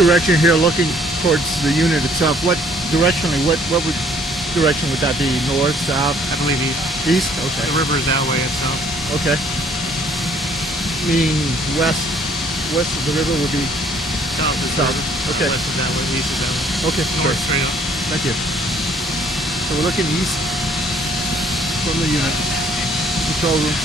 direction here, looking towards the unit itself, what directionally, what direction would that be? North, south? I believe east. East? Okay. The river is that way itself. Okay. Meaning west of the river would be South is south. river. Okay. West is that way. East is that way. Okay. North Great. straight up. Thank you. So we're looking east from the unit, control room.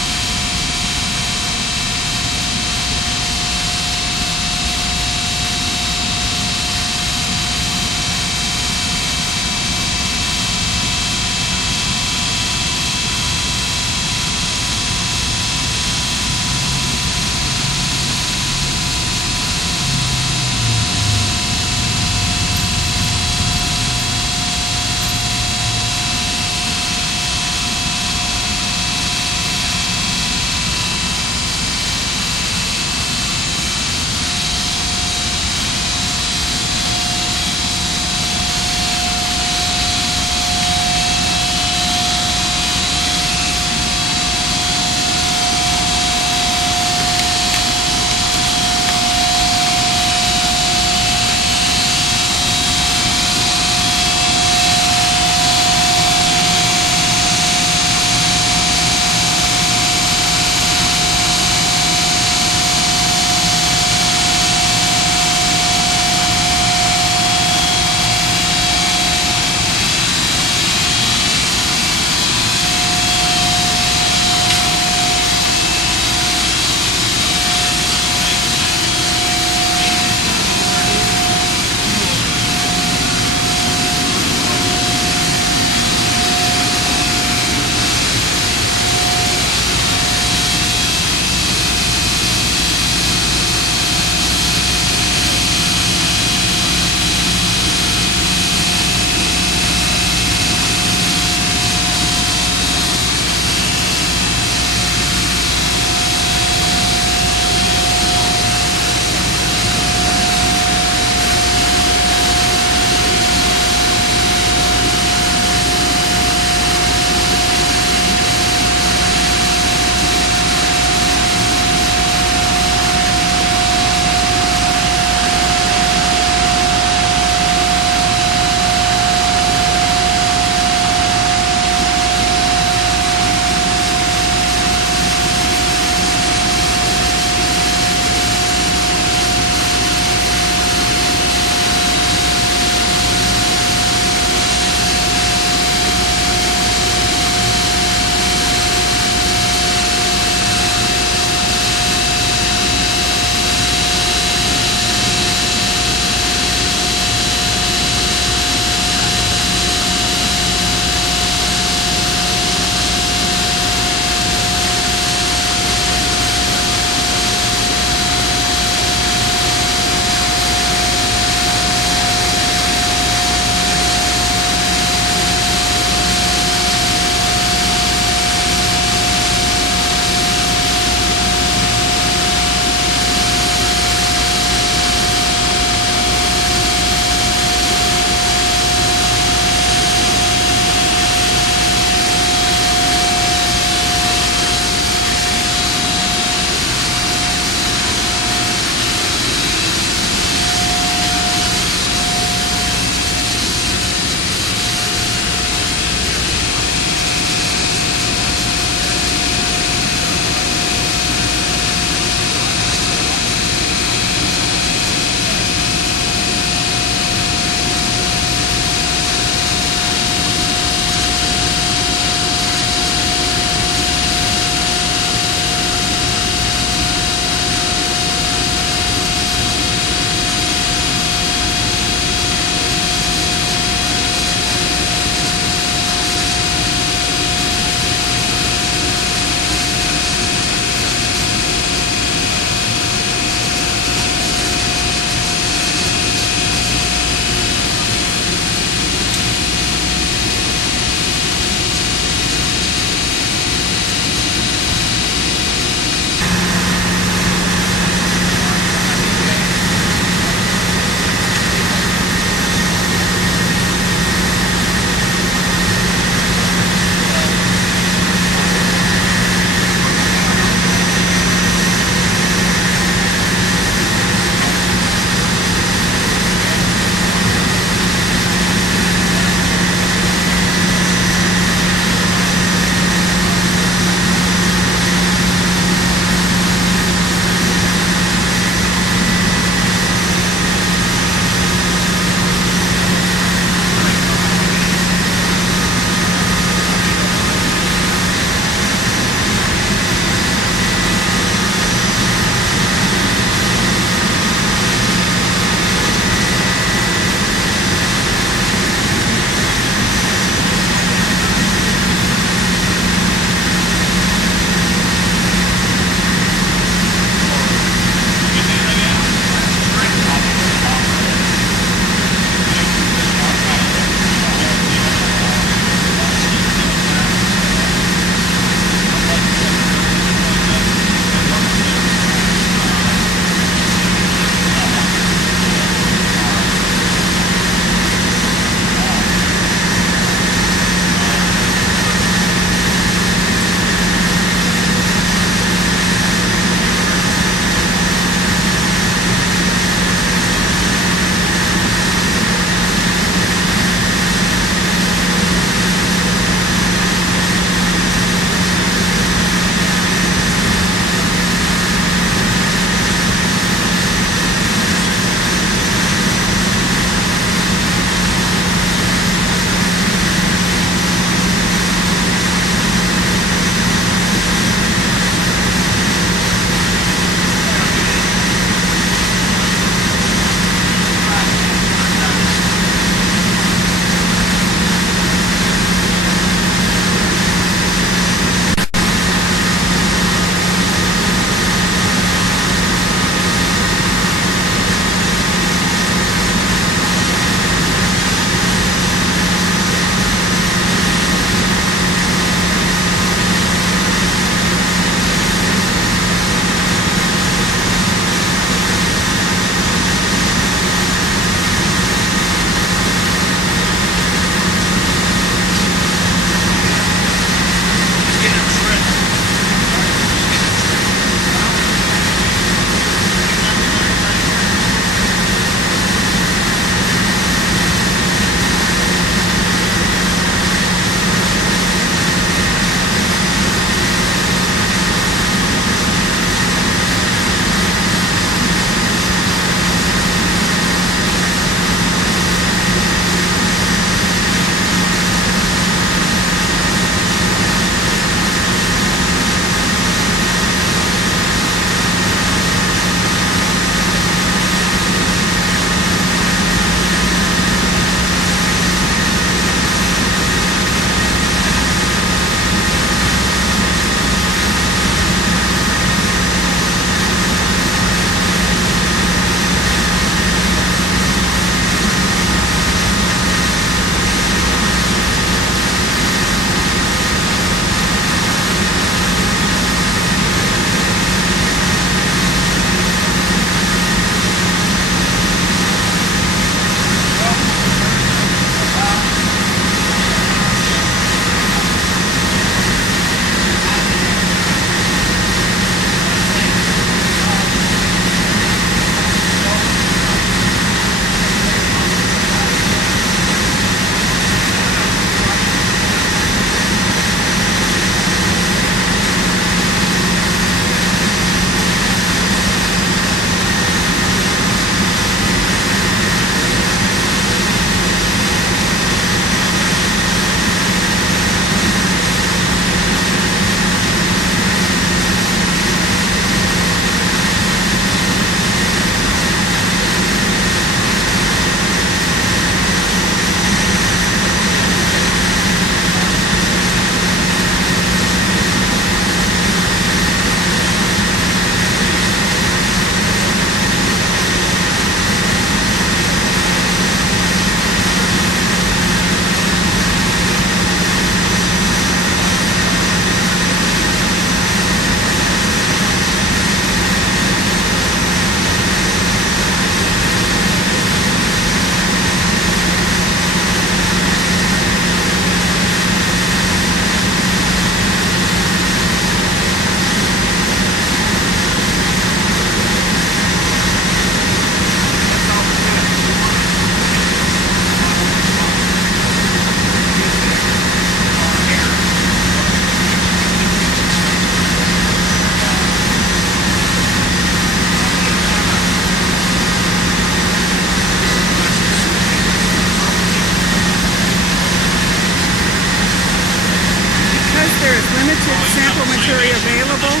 full,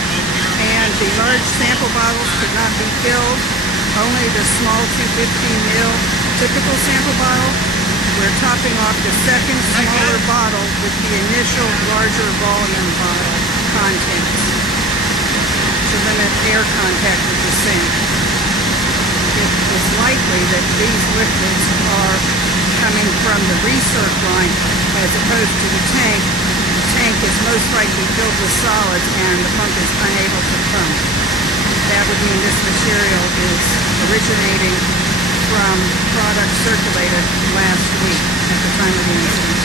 and the large sample bottles could not be filled. Only the small 215 ml typical sample bottle. We're topping off the second smaller bottle with the initial larger volume bottle contents to limit air contact with the sink. It is likely that these liquids are coming from the recirc line as opposed to the tank. The tank is most likely filled with solids and the pump is unable to pump. That would mean this material is originating from product circulated last week at the time of the incident.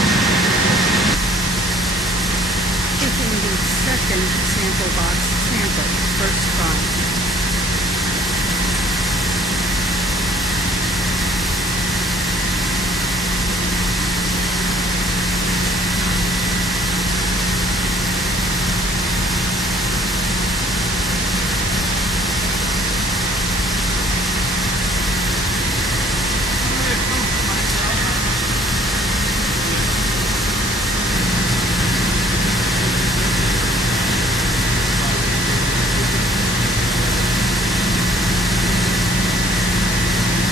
Taking the second sample box sample, first spot.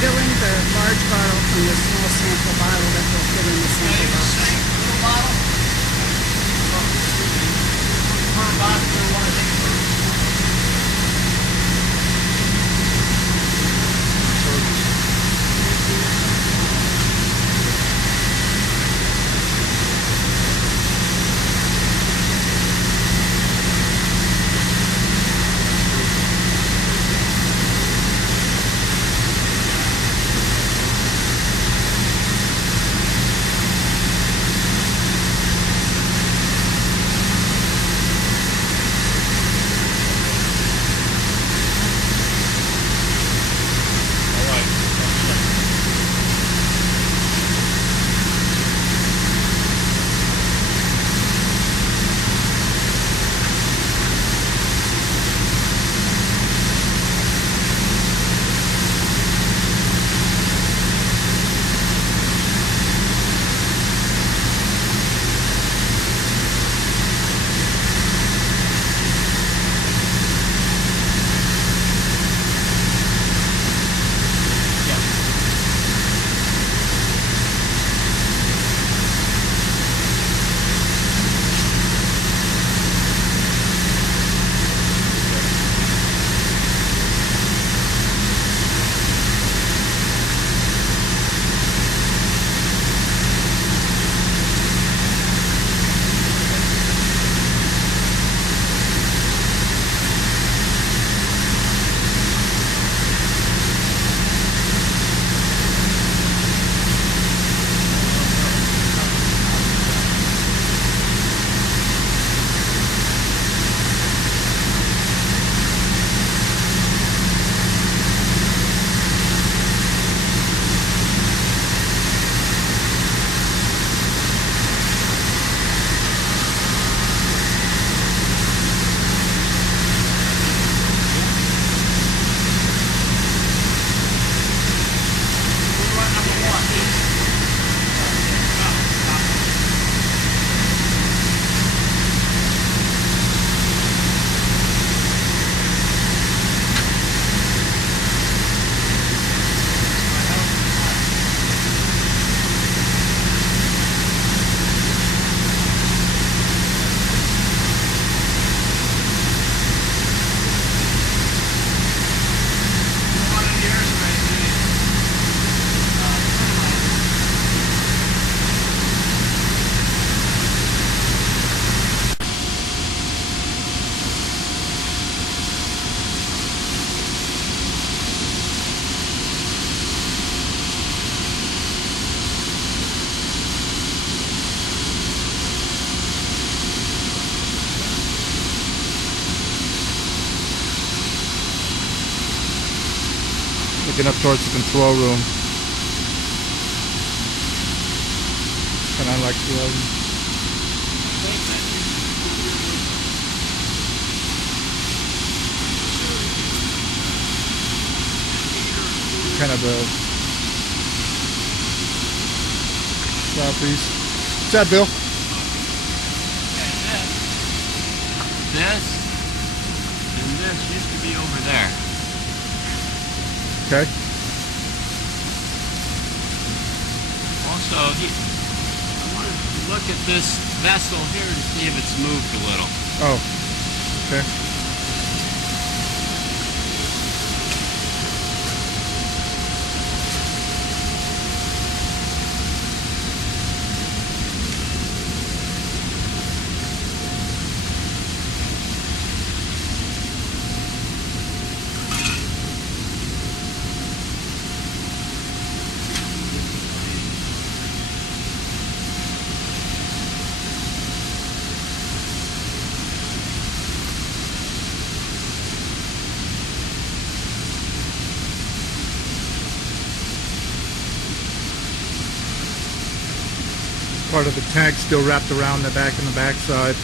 Filling the large bottle from the small sample bottle that will fit in the sample box. Looking up towards the control room. Kind of like the kind of a southeast. What's that, Bill? This this used to be over there. Okay. Also, I wanted to look at this vessel here to see if it's moved a little. Oh. Okay. Part of the tank still wrapped around the back and the backside.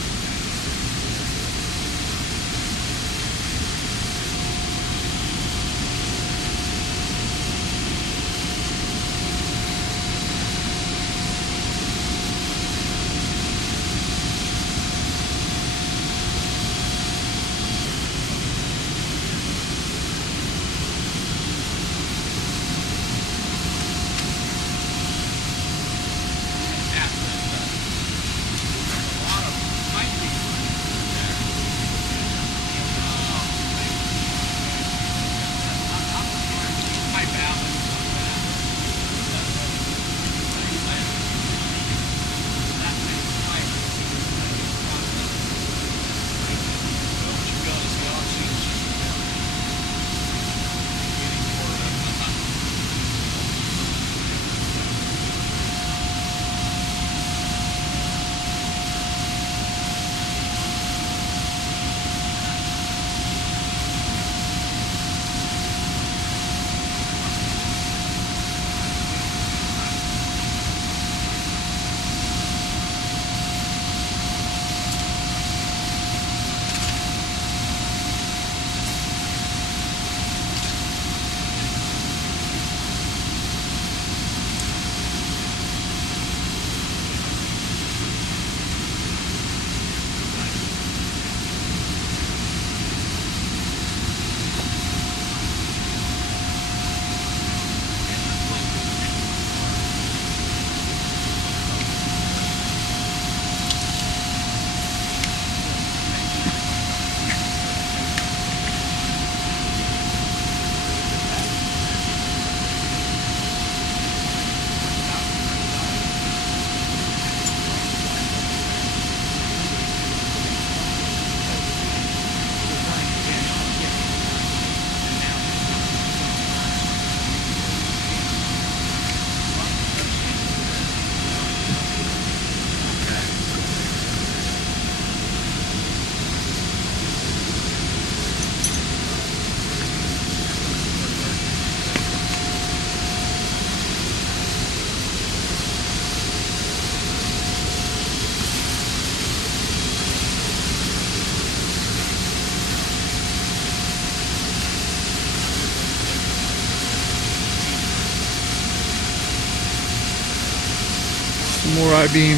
Some more I-beam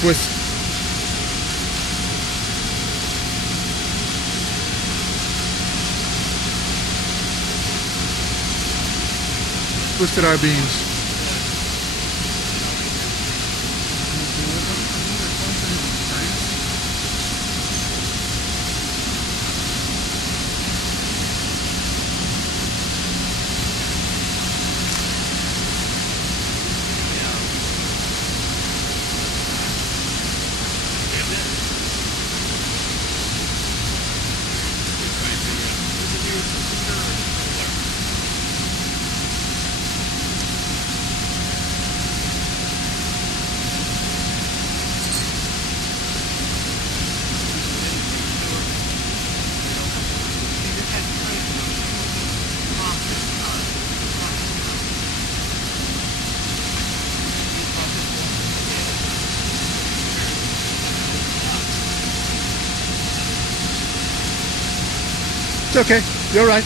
twist. Twisted I-beams. It's okay. You're all right.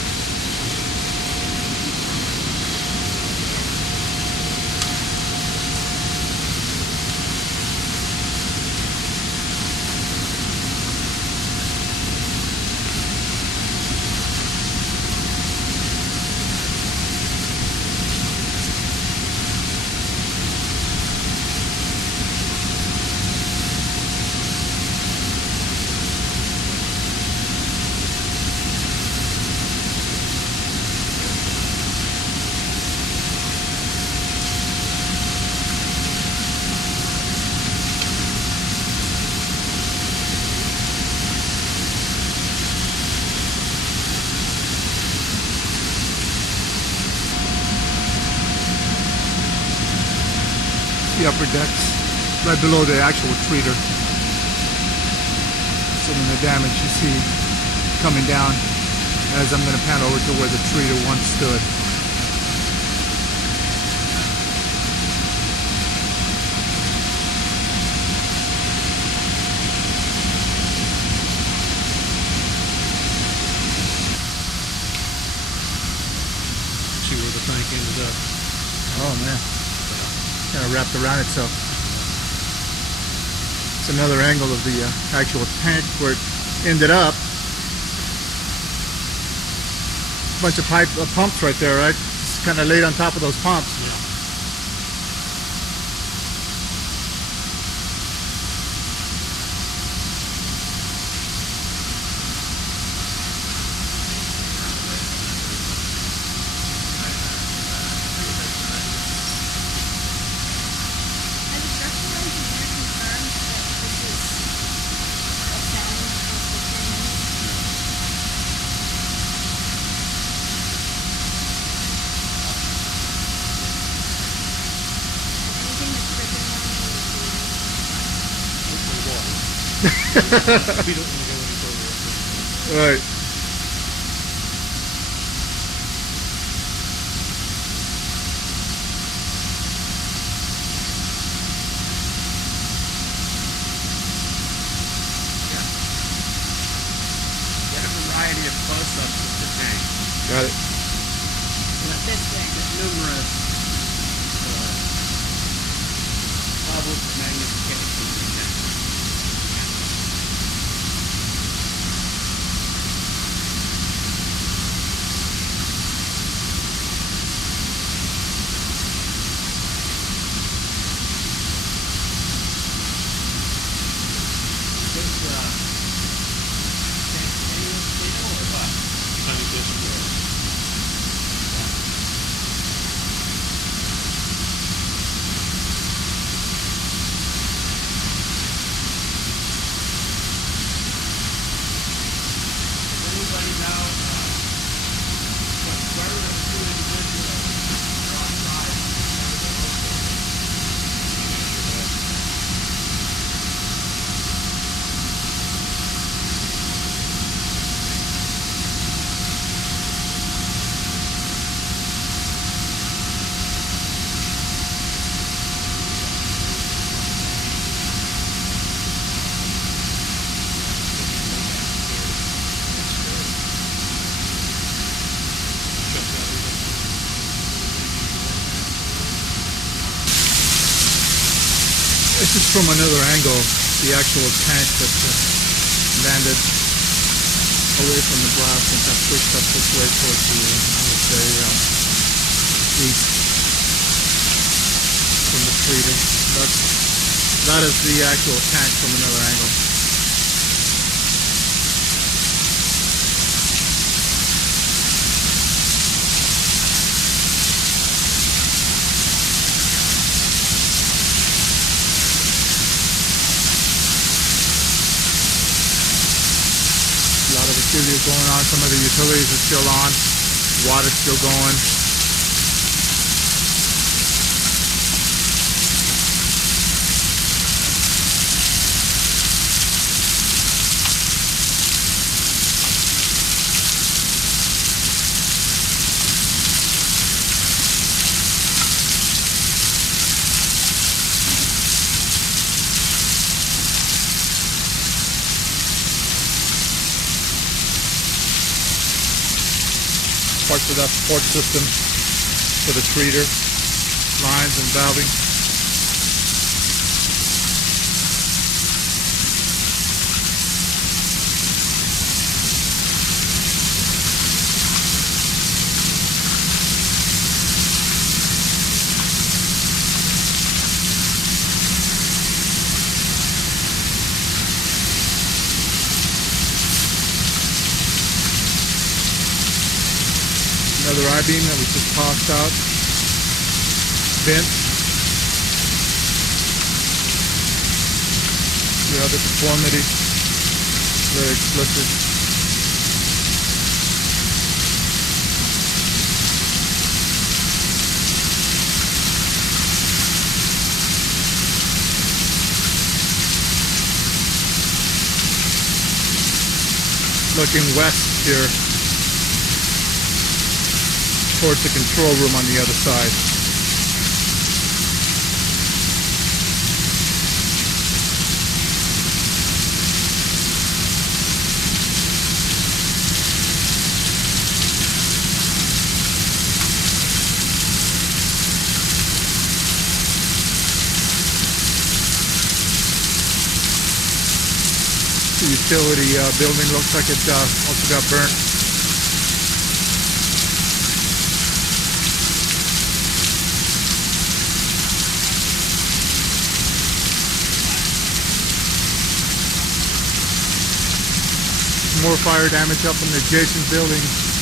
the upper decks, right below the actual treater. Some of the damage you see coming down as I'm going to pan over to where the treater once stood. See where the tank ended up. Oh man, kind of wrapped around itself. It's another angle of the actual tank where it ended up. Bunch of pumps right there, right? It's kind of laid on top of those pumps. Yeah. Has the structural engineer confirmed that this is a sound of the train? Anything that's dripping on me would be We don't want to go any further. Right. Get a variety of close-ups of the tank. Got it. this way. Numerous levels of magnification of the tank. This is from another angle, the actual tank that landed away from the blast and got pushed up this way towards the, I would say, east from the treater. That is the actual tank from another angle. A lot of activity is going on. Some of the utilities are still on. Water's still going. Parts of that support system for the treater, lines and valving. Another I-beam that we just tossed out, bent. The other deformity, very explicit. looking west here towards the control room on the other side. The utility building looks like it also got burnt. More fire damage up in the adjacent building.